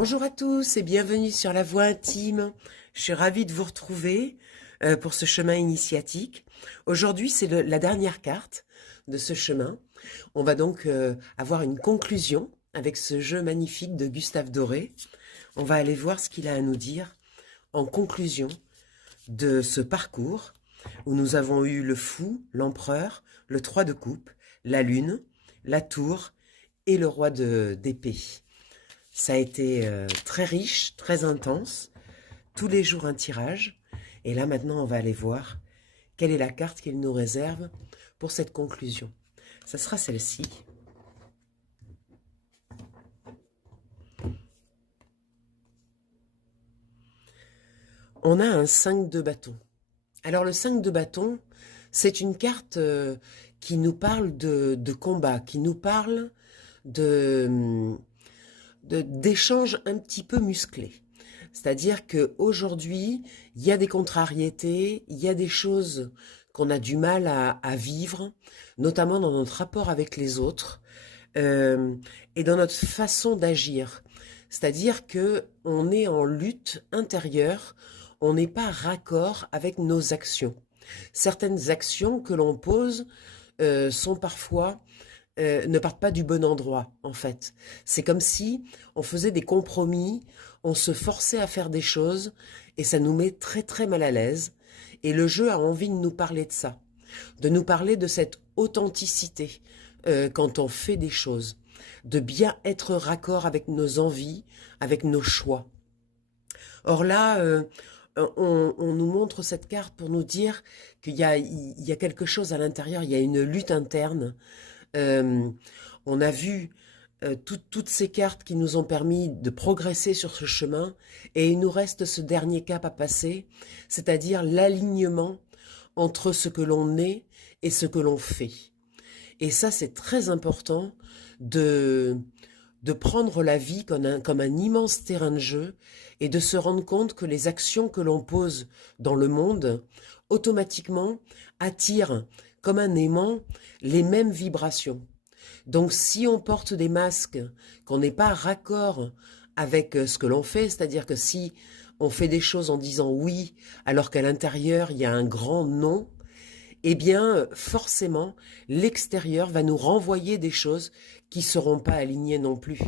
Bonjour à tous et bienvenue sur La Voix Intime. Je suis ravie de vous retrouver pour ce chemin initiatique. Aujourd'hui, c'est la dernière carte de ce chemin. On va donc avoir une conclusion avec ce jeu magnifique de Gustave Doré. On va aller voir ce qu'il a à nous dire en conclusion de ce parcours où nous avons eu le fou, l'empereur, le 3 de coupe, la lune, la tour et le roi d'épée. Ça a été très riche, très intense. Tous les jours un tirage. Et là maintenant on va aller voir quelle est la carte qu'il nous réserve pour cette conclusion. Ça sera celle-ci. On a un 5 de bâton. Alors le 5 de bâton, c'est une carte qui nous parle de combat, qui nous parle d'échanges un petit peu musclés. C'est-à-dire qu'aujourd'hui, il y a des contrariétés, il y a des choses qu'on a du mal à vivre, notamment dans notre rapport avec les autres et dans notre façon d'agir. C'est-à-dire qu'on est en lutte intérieure, on n'est pas raccord avec nos actions. Certaines actions que l'on pose sont parfois ne partent pas du bon endroit, en fait. C'est comme si on faisait des compromis, on se forçait à faire des choses, et ça nous met très très mal à l'aise. Et le jeu a envie de nous parler de ça, de nous parler de cette authenticité quand on fait des choses, de bien être raccord avec nos envies, avec nos choix. Or là, on nous montre cette carte pour nous dire qu'il y a quelque chose à l'intérieur, il y a une lutte interne. On a vu toutes ces cartes qui nous ont permis de progresser sur ce chemin et il nous reste ce dernier cap à passer, c'est-à-dire l'alignement entre ce que l'on est et ce que l'on fait. Et ça, c'est très important de prendre la vie comme un immense terrain de jeu et de se rendre compte que les actions que l'on pose dans le monde, automatiquement, attirent comme un aimant les mêmes vibrations. Donc si on porte des masques, qu'on n'est pas raccord avec ce que l'on fait, c'est-à-dire que si on fait des choses en disant oui, alors qu'à l'intérieur il y a un grand non, eh bien forcément l'extérieur va nous renvoyer des choses qui ne seront pas alignées non plus.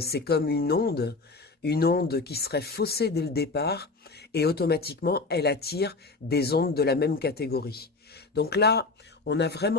C'est comme une onde qui serait faussée dès le départ et automatiquement elle attire des ondes de la même catégorie. Donc là, on a vraiment